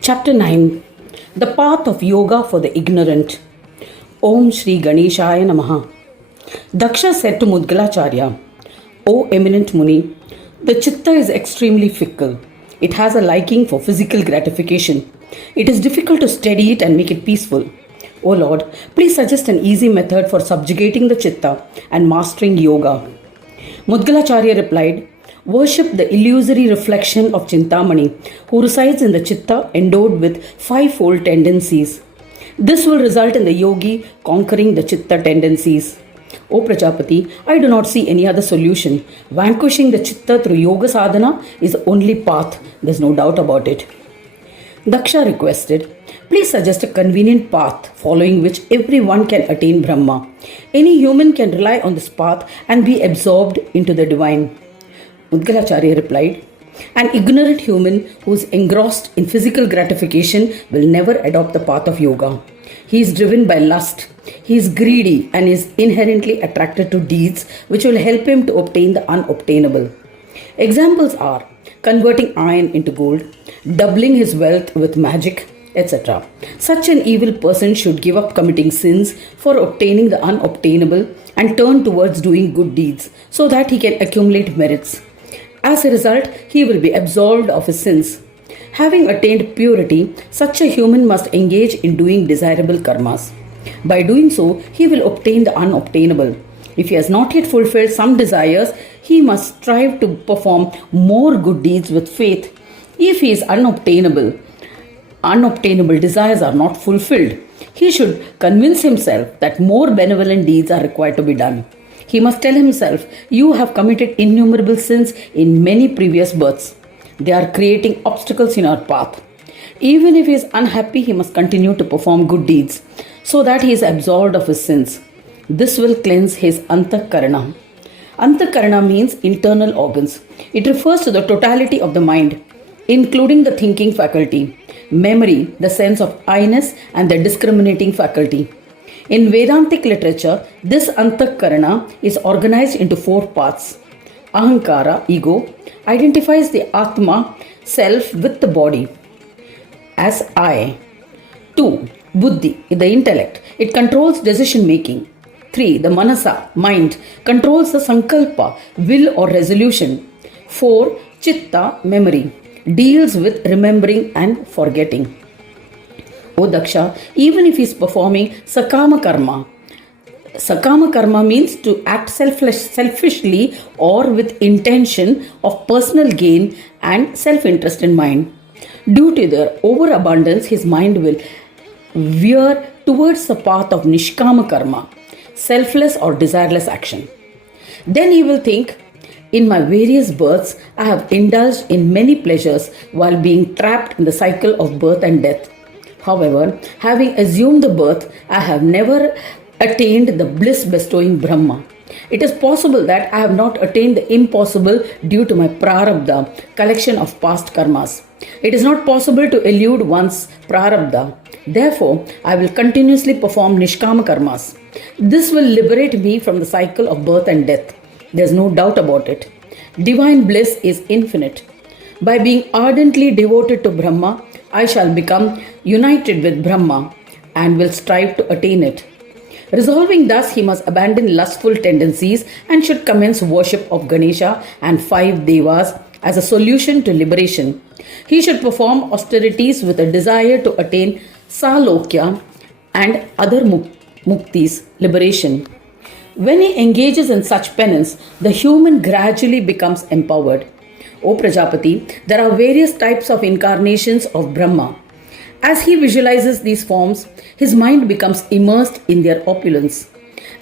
Chapter 9. The Path of Yoga for the Ignorant. Om Shri Ganeshaya Namaha. Daksha said to Mudgalacharya, O eminent Muni, the chitta is extremely fickle. It has a liking for physical gratification. It is difficult to steady it and make it peaceful. O Lord, please suggest an easy method for subjugating the chitta and mastering yoga. Mudgalacharya replied, worship the illusory reflection of Chintamani, who resides in the chitta endowed with fivefold tendencies. This will result in the yogi conquering the chitta tendencies. O Prajapati, I do not see any other solution. Vanquishing the chitta through yoga sadhana is the only path. There is no doubt about it. Daksha requested, please suggest a convenient path following which everyone can attain Brahma. Any human can rely on this path and be absorbed into the divine. Mudgalacharya replied, an ignorant human who is engrossed in physical gratification will never adopt the path of yoga. He is driven by lust. He is greedy and is inherently attracted to deeds which will help him to obtain the unobtainable. Examples are converting iron into gold, doubling his wealth with magic, etc. Such an evil person should give up committing sins for obtaining the unobtainable and turn towards doing good deeds so that he can accumulate merits. As a result, he will be absolved of his sins. Having attained purity, such a human must engage in doing desirable karmas. By doing so, he will obtain the unobtainable. If he has not yet fulfilled some desires, he must strive to perform more good deeds with faith. If his unobtainable desires are not fulfilled, he should convince himself that more benevolent deeds are required to be done. He must tell himself, you have committed innumerable sins in many previous births. They are creating obstacles in our path. Even if he is unhappy, he must continue to perform good deeds so that he is absolved of his sins. This will cleanse his antakarana. Antakarana means internal organs. It refers to the totality of the mind, including the thinking faculty, memory, the sense of I-ness, and the discriminating faculty. In Vedantic literature, this antakarana is organized into 4 parts. Ahankara, ego, identifies the Atma, self, with the body as I. 2. Buddhi, the intellect. It controls decision making. 3. The Manasa, mind, controls the Sankalpa, will or resolution. 4. Chitta, memory, deals with remembering and forgetting. O Daksha, even if he is performing sakama karma means to act selfishly or with intention of personal gain and self-interest in mind. Due to their overabundance, his mind will veer towards the path of nishkama karma, selfless or desireless action. Then he will think, in my various births, I have indulged in many pleasures while being trapped in the cycle of birth and death. However, having assumed the birth, I have never attained the bliss-bestowing Brahma. It is possible that I have not attained the impossible due to my prarabdha, collection of past karmas. It is not possible to elude one's prarabdha. Therefore, I will continuously perform nishkama karmas. This will liberate me from the cycle of birth and death. There is no doubt about it. Divine bliss is infinite. By being ardently devoted to Brahma, I shall become united with Brahma and will strive to attain it. Resolving thus, he must abandon lustful tendencies and should commence worship of Ganesha and 5 devas as a solution to liberation. He should perform austerities with a desire to attain Salokya and other muktis, liberation. When he engages in such penance, the human gradually becomes empowered. O Prajapati, there are various types of incarnations of Brahma. As he visualizes these forms, his mind becomes immersed in their opulence.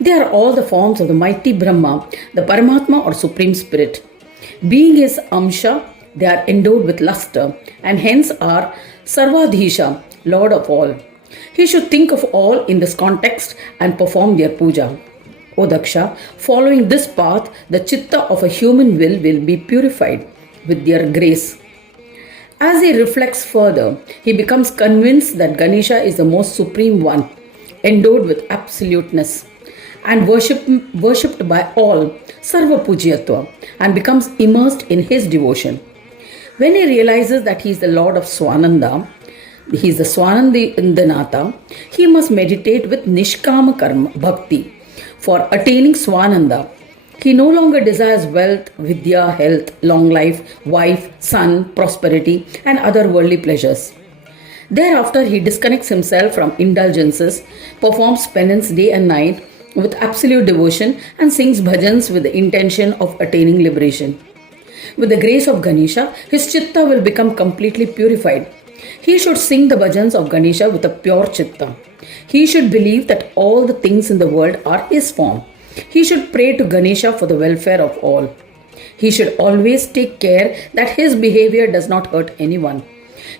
They are all the forms of the mighty Brahma, the Paramatma or Supreme Spirit. Being his Amsha, they are endowed with luster and hence are Sarvadhisha, Lord of all. He should think of all in this context and perform their puja. O Daksha, following this path, the chitta of a human will be purified with their grace. As he reflects further, he becomes convinced that Ganesha is the most supreme one, endowed with absoluteness, and worshipped by all, Sarva Pujyatva, and becomes immersed in his devotion. When he realizes that he is the Lord of Swananda, he is the Swanandanatha, he must meditate with Nishkama Karma Bhakti for attaining Swananda. He no longer desires wealth, vidya, health, long life, wife, son, prosperity, and other worldly pleasures. Thereafter, he disconnects himself from indulgences, performs penance day and night with absolute devotion, and sings bhajans with the intention of attaining liberation. With the grace of Ganesha, his chitta will become completely purified. He should sing the bhajans of Ganesha with a pure chitta. He should believe that all the things in the world are his form. He should pray to Ganesha for the welfare of all. He should always take care that his behavior does not hurt anyone.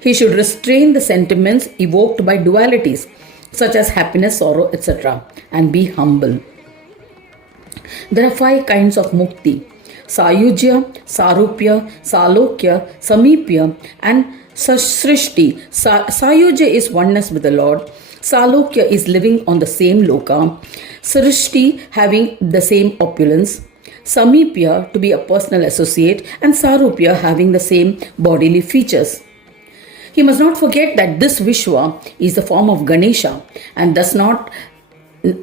He should restrain the sentiments evoked by dualities such as happiness, sorrow, etc. and be humble. There are 5 kinds of mukti: Sayujya, Sarupya, Salokya, Samipya and Sasrishti. Sayujya is oneness with the Lord. Salokya is living on the same loka. Srishti having the same opulence. Samipya to be a personal associate, and Sarupya having the same bodily features. He must not forget that this Vishwa is the form of Ganesha and does not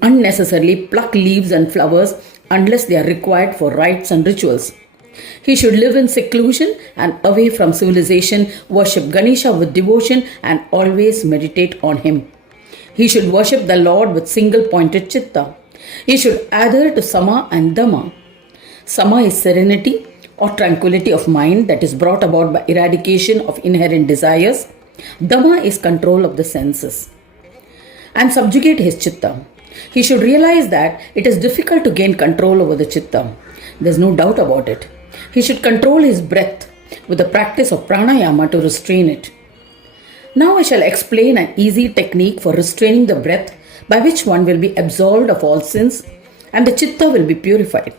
unnecessarily pluck leaves and flowers unless they are required for rites and rituals. He should live in seclusion and away from civilization, worship Ganesha with devotion and always meditate on him. He should worship the Lord with single-pointed chitta. He should adhere to Sama and Dhamma. Sama is serenity or tranquility of mind that is brought about by eradication of inherent desires. Dhamma is control of the senses. And subjugate his chitta. He should realize that it is difficult to gain control over the chitta. There is no doubt about it. He should control his breath with the practice of pranayama to restrain it. Now I shall explain an easy technique for restraining the breath by which one will be absolved of all sins and the chitta will be purified.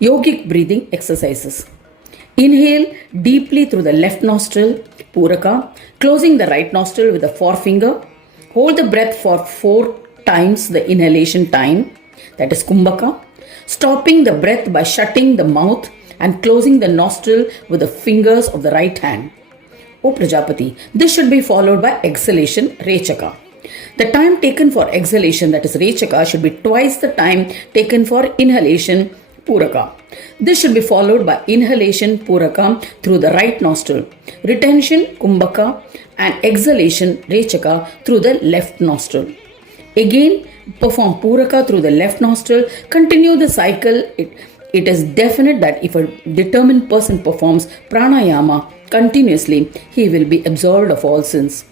Yogic breathing exercises. Inhale deeply through the left nostril, Puraka, closing the right nostril with the forefinger. Hold the breath for 4 times the inhalation time, that is Kumbhaka, stopping the breath by shutting the mouth and closing the nostril with the fingers of the right hand. O Prajapati, this should be followed by exhalation, Rechaka. The time taken for exhalation, that is Rechaka, should be twice the time taken for inhalation, Puraka. This should be followed by inhalation Puraka through the right nostril, retention Kumbhaka and exhalation Rechaka through the left nostril. Again perform Puraka through the left nostril, continue the cycle. It is definite that if a determined person performs pranayama continuously, he will be absolved of all sins.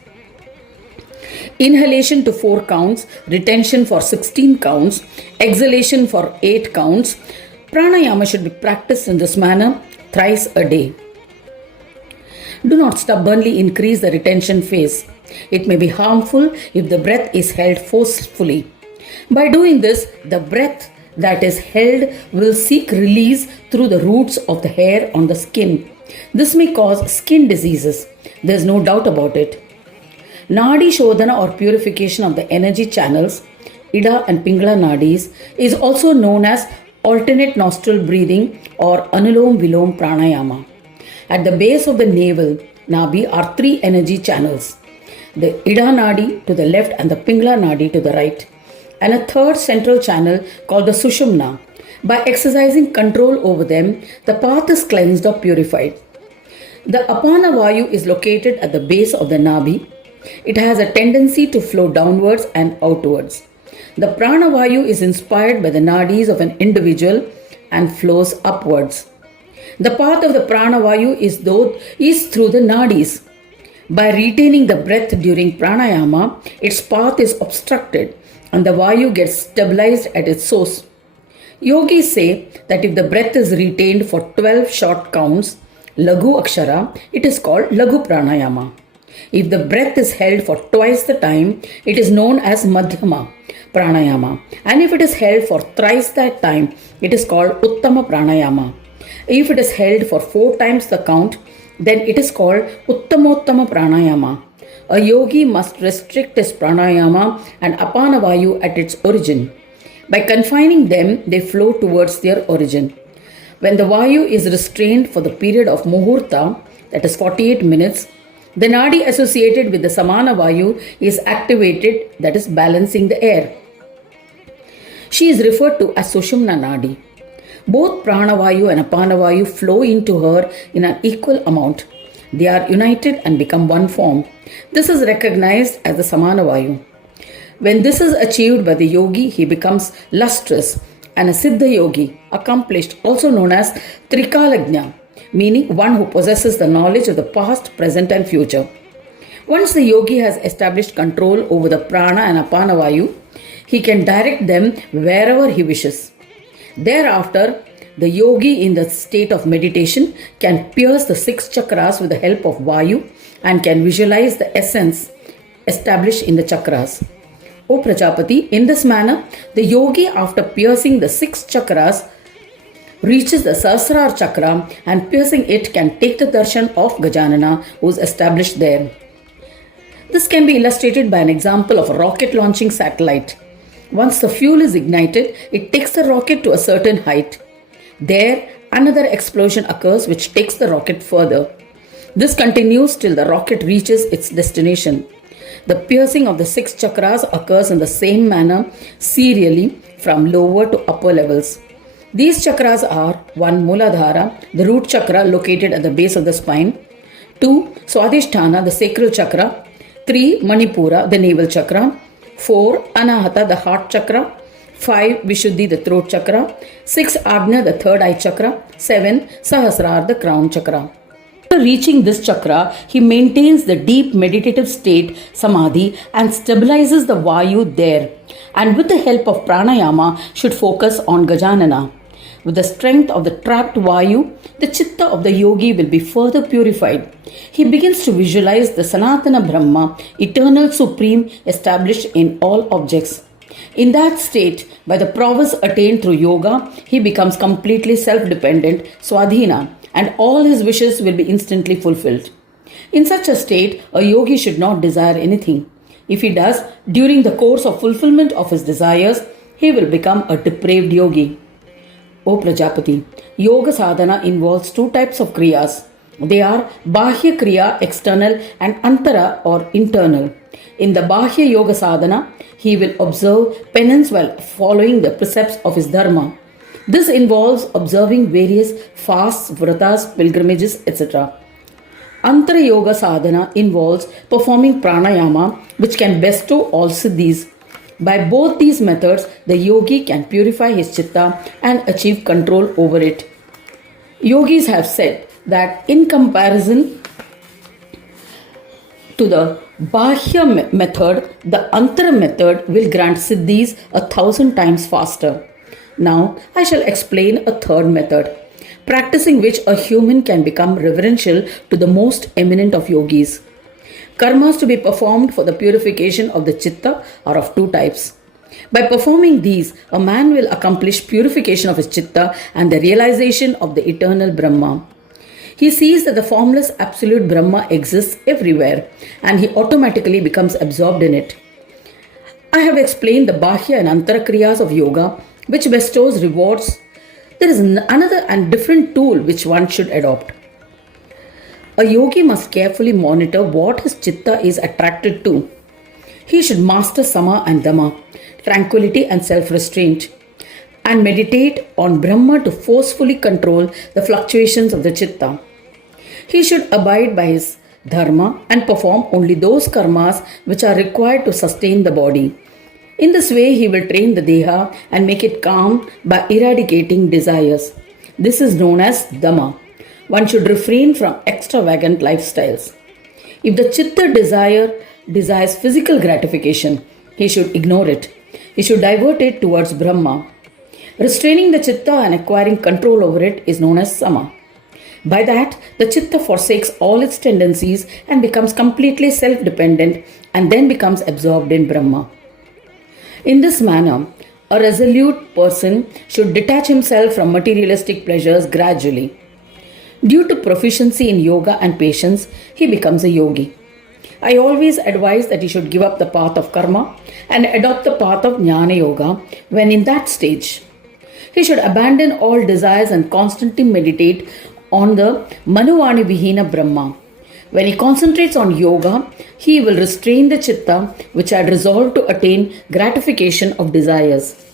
Inhalation to 4 counts, retention for 16 counts, exhalation for 8 counts. Pranayama should be practiced in this manner thrice a day. Do not stubbornly increase the retention phase. It may be harmful if the breath is held forcefully. By doing this, the breath that is held will seek release through the roots of the hair on the skin. This may cause skin diseases. There is no doubt about it. Nadi Shodhana or purification of the energy channels, Ida and Pingala Nadis, is also known as alternate nostril breathing or Anulom Vilom Pranayama. At the base of the navel, Nabi, are 3 energy channels. The Ida Nadi to the left and the Pingala Nadi to the right. And a 3rd central channel called the Sushumna. By exercising control over them, the path is cleansed or purified. The Apana Vayu is located at the base of the Nabi. It has a tendency to flow downwards and outwards. The Pranavayu is inspired by the nadis of an individual and flows upwards. The path of the Pranavayu is through the nadis. By retaining the breath during pranayama, its path is obstructed and the Vayu gets stabilized at its source. Yogis say that if the breath is retained for 12 short counts, Lagu Akshara, it is called Lagu Pranayama. If the breath is held for twice the time, it is known as Madhyama Pranayama. And if it is held for thrice that time, it is called Uttama Pranayama. If it is held for 4 times the count, then it is called Uttamottama Pranayama. A yogi must restrict his pranayama and apana vayu at its origin. By confining them, they flow towards their origin. When the vayu is restrained for the period of muhurta, that is 48 minutes, the nadi associated with the samana vayu is activated, that is balancing the air. She is referred to as Sushumna Nadi. Both Pranavayu and Apanavayu flow into her in an equal amount. They are united and become one form. This is recognized as the Samana Vayu. When this is achieved by the yogi, he becomes lustrous and a Siddha Yogi, accomplished, also known as Trikalagnya, meaning one who possesses the knowledge of the past, present and future. Once the yogi has established control over the prana and apana vayu, he can direct them wherever he wishes. Thereafter, the yogi in the state of meditation can pierce the 6 chakras with the help of vayu and can visualize the essence established in the chakras. O Prajapati, in this manner, the yogi, after piercing the 6 chakras, reaches the Sahasrara chakra, and piercing it can take the darshan of Gajanana, who is established there. This can be illustrated by an example of a rocket launching satellite. Once the fuel is ignited, it takes the rocket to a certain height. There, another explosion occurs which takes the rocket further. This continues till the rocket reaches its destination. The piercing of the 6 chakras occurs in the same manner serially from lower to upper levels. These chakras are 1. Muladhara, the root chakra located at the base of the spine. 2. Swadhisthana, the sacral chakra. 3. Manipura, the navel chakra. 4. Anahata, the heart chakra. 5. Vishuddhi, the throat chakra. 6. Agnya, the third eye chakra. 7. Sahasrara, the crown chakra. After reaching this chakra, he maintains the deep meditative state, samadhi, and stabilizes the vayu there. And with the help of pranayama, should focus on Gajanana. With the strength of the trapped vayu, the chitta of the yogi will be further purified. He begins to visualize the Sanatana Brahma, eternal supreme, established in all objects. In that state, by the prowess attained through yoga, he becomes completely self-dependent, swadhina, and all his wishes will be instantly fulfilled. In such a state, a yogi should not desire anything. If he does, during the course of fulfillment of his desires, he will become a depraved yogi. O Prajapati, yoga sadhana involves 2 types of kriyas. They are Bahya Kriya, external, and Antara, or internal. In the Bahya Yoga sadhana, he will observe penance while following the precepts of his dharma. This involves observing various fasts, vratas, pilgrimages, etc. Antara Yoga sadhana involves performing pranayama, which can bestow all siddhis. By both these methods, the yogi can purify his chitta and achieve control over it. Yogis have said that in comparison to the Bahya method, the Antara method will grant siddhis 1,000 times faster. Now, I shall explain a third method, practicing which a human can become reverential to the most eminent of yogis. Karmas to be performed for the purification of the chitta are of 2 types. By performing these, a man will accomplish purification of his chitta and the realization of the eternal Brahma. He sees that the formless absolute Brahma exists everywhere and he automatically becomes absorbed in it. I have explained the Bahya and Antara Kriyas of yoga, which bestows rewards. There is another and different tool which one should adopt. A yogi must carefully monitor what his chitta is attracted to. He should master sama and dhamma, tranquility and self-restraint, and meditate on Brahma to forcefully control the fluctuations of the chitta. He should abide by his dharma and perform only those karmas which are required to sustain the body. In this way, he will train the deha and make it calm by eradicating desires. This is known as dhamma. One should refrain from extravagant lifestyles. If the chitta desires physical gratification, he should ignore it. He should divert it towards Brahma. Restraining the chitta and acquiring control over it is known as sama. By that, the chitta forsakes all its tendencies and becomes completely self-dependent and then becomes absorbed in Brahma. In this manner, a resolute person should detach himself from materialistic pleasures gradually. Due to proficiency in yoga and patience, he becomes a yogi. I always advise that he should give up the path of karma and adopt the path of jnana yoga when in that stage. He should abandon all desires and constantly meditate on the Manuvani Vihina Brahma. When he concentrates on yoga, he will restrain the chitta which had resolved to attain gratification of desires.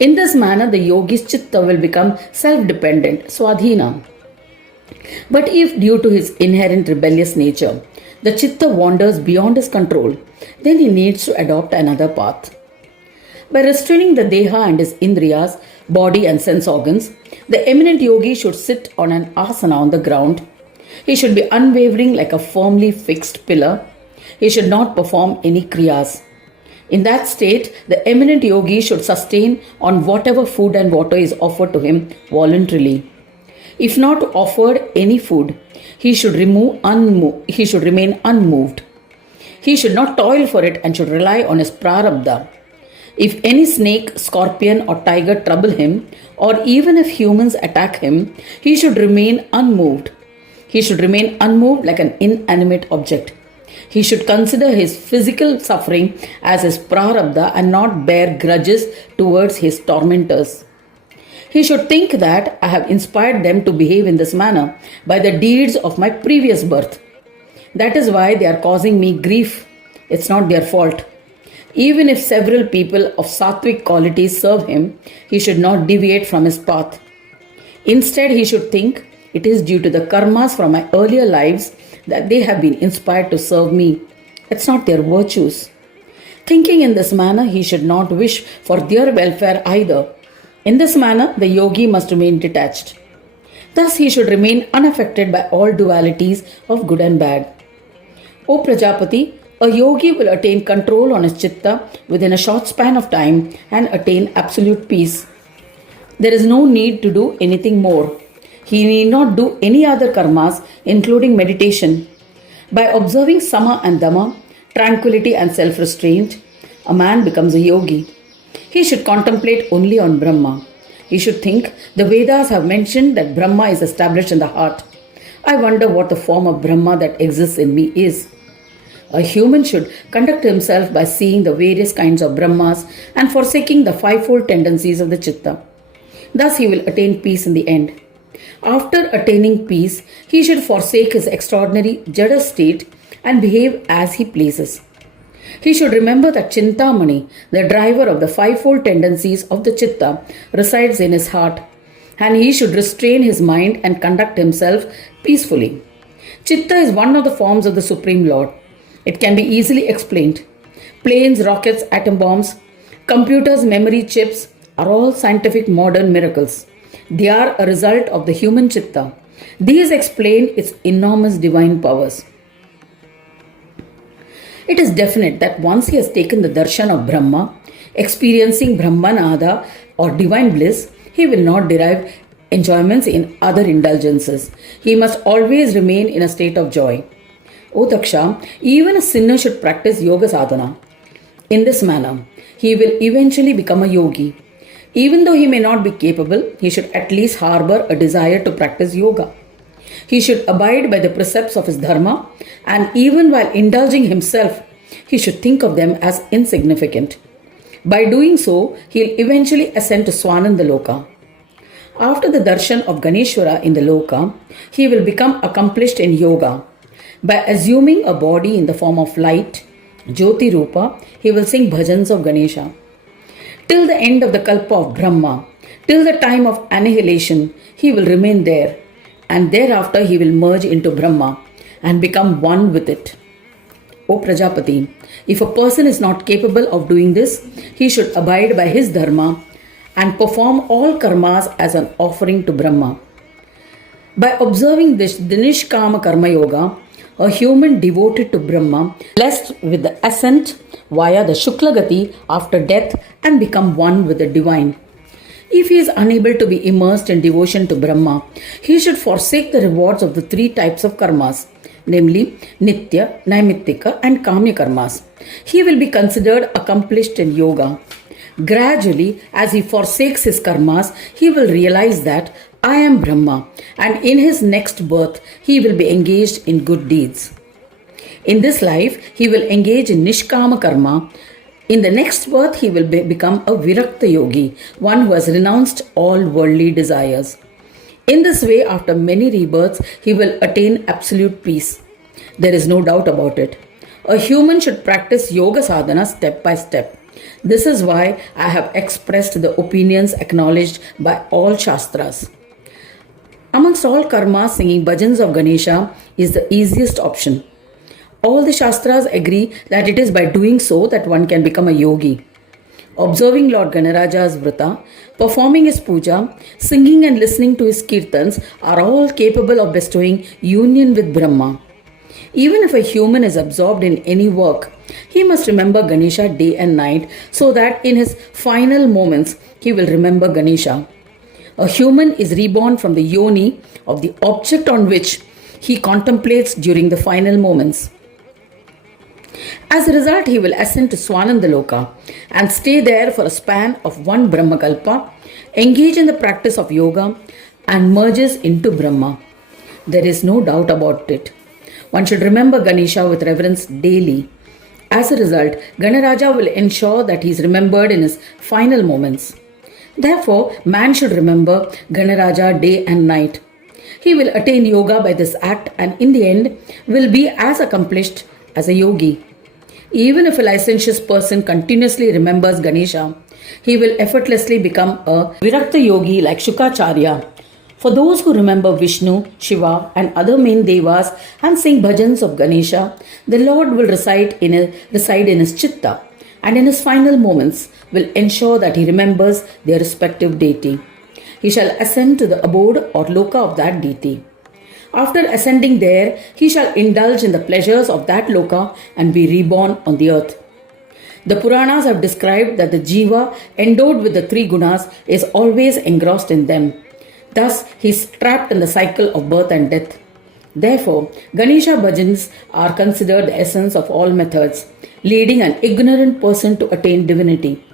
In this manner, the yogi's chitta will become self-dependent, swadhina. But if due to his inherent rebellious nature, the chitta wanders beyond his control, then he needs to adopt another path. By restraining the deha and his indriyas, body and sense organs, the eminent yogi should sit on an asana on the ground. He should be unwavering like a firmly fixed pillar. He should not perform any kriyas. In that state, the eminent yogi should sustain on whatever food and water is offered to him voluntarily. If not offered any food, he should remain unmoved. He should not toil for it and should rely on his prarabdha. If any snake, scorpion or tiger trouble him, or even if humans attack him, he should remain unmoved. He should remain unmoved like an inanimate object. He should consider his physical suffering as his prarabdha and not bear grudges towards his tormentors. He should think that I have inspired them to behave in this manner by the deeds of my previous birth. That is why they are causing me grief. It's not their fault. Even if several people of sattvic qualities serve him, he should not deviate from his path. Instead, he should think it is due to the karmas from my earlier lives that they have been inspired to serve me. It's not their virtues. Thinking in this manner, he should not wish for their welfare either. In this manner, the yogi must remain detached. Thus, he should remain unaffected by all dualities of good and bad. O Prajapati, a yogi will attain control on his chitta within a short span of time and attain absolute peace. There is no need to do anything more. He need not do any other karmas, including meditation. By observing sama and dhamma, tranquility and self-restraint, a man becomes a yogi. He should contemplate only on Brahma. He should think, the Vedas have mentioned that Brahma is established in the heart. I wonder what the form of Brahma that exists in me is. A human should conduct himself by seeing the various kinds of Brahmas and forsaking the fivefold tendencies of the chitta. Thus he will attain peace in the end. After attaining peace, he should forsake his extraordinary jada state and behave as he pleases. He should remember that Chintamani, the driver of the fivefold tendencies of the chitta, resides in his heart, and he should restrain his mind and conduct himself peacefully. Chitta is one of the forms of the Supreme Lord. It can be easily explained. Planes, rockets, atom bombs, computers, memory chips are all scientific modern miracles. They are a result of the human chitta. These explain its enormous divine powers. It is definite that once he has taken the darshan of Brahma, experiencing Brahmanada or divine bliss, he will not derive enjoyments in other indulgences. He must always remain in a state of joy. O Daksha, even a sinner should practice yoga sadhana. In this manner, he will eventually become a yogi. Even though he may not be capable, he should at least harbor a desire to practice yoga. He should abide by the precepts of his dharma, and even while indulging himself, he should think of them as insignificant. By doing so, he will eventually ascend to Swananda Loka. After the darshan of Ganeshwara in the Loka, he will become accomplished in yoga. By assuming a body in the form of light, Jyoti Rupa, he will sing bhajans of Ganesha. Till the end of the kalpa of Brahma, till the time of annihilation, he will remain there, and thereafter he will merge into Brahma and become one with it. O Prajapati, if a person is not capable of doing this, he should abide by his dharma and perform all karmas as an offering to Brahma. By observing this Nishkama Karma Yoga, a human devoted to Brahma, blessed with the ascent via the Shuklagati after death and become one with the divine. If he is unable to be immersed in devotion to Brahma, he should forsake the rewards of the three types of karmas, namely Nitya, Naimittika and Kamya karmas. He will be considered accomplished in yoga. Gradually, as he forsakes his karmas, he will realize that I am Brahma, and in his next birth, he will be engaged in good deeds. In this life, he will engage in Nishkama Karma. In the next birth, he will become a Virakta Yogi, one who has renounced all worldly desires. In this way, after many rebirths, he will attain absolute peace. There is no doubt about it. A human should practice yoga sadhana step by step. This is why I have expressed the opinions acknowledged by all Shastras. Amongst all karmas, singing bhajans of Ganesha is the easiest option. All the Shastras agree that it is by doing so that one can become a yogi. Observing Lord Ganaraja's vrata, performing his puja, singing and listening to his kirtans are all capable of bestowing union with Brahma. Even if a human is absorbed in any work, he must remember Ganesha day and night so that in his final moments he will remember Ganesha. A human is reborn from the yoni of the object on which he contemplates during the final moments. As a result, he will ascend to Swanandaloka and stay there for a span of one Brahmakalpa, engage in the practice of yoga, and merges into Brahma. There is no doubt about it. One should remember Ganesha with reverence daily. As a result, Ganaraja will ensure that he is remembered in his final moments. Therefore, man should remember Ganaraja day and night. He will attain yoga by this act and in the end will be as accomplished as a yogi. Even if a licentious person continuously remembers Ganesha, he will effortlessly become a Virakta yogi like Shukacharya. For those who remember Vishnu, Shiva and other main devas and sing bhajans of Ganesha, the Lord will reside in his chitta and in his final moments will ensure that he remembers their respective deity. He shall ascend to the abode or loka of that deity. After ascending there, he shall indulge in the pleasures of that loka and be reborn on the earth. The Puranas have described that the jiva endowed with the three gunas is always engrossed in them. Thus, he is trapped in the cycle of birth and death. Therefore, Ganesha bhajans are considered the essence of all methods, leading an ignorant person to attain divinity.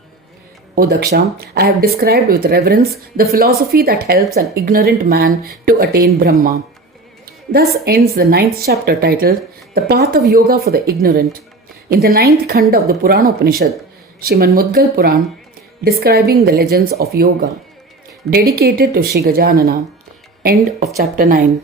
O Daksha, I have described with reverence the philosophy that helps an ignorant man to attain Brahma. Thus ends the 9th chapter titled The Path of Yoga for the Ignorant. In the 9th Khanda of the Purana Upanishad, Srimad Mudgal Puran, describing the legends of yoga. Dedicated to Sri Gajanana. End of chapter 9.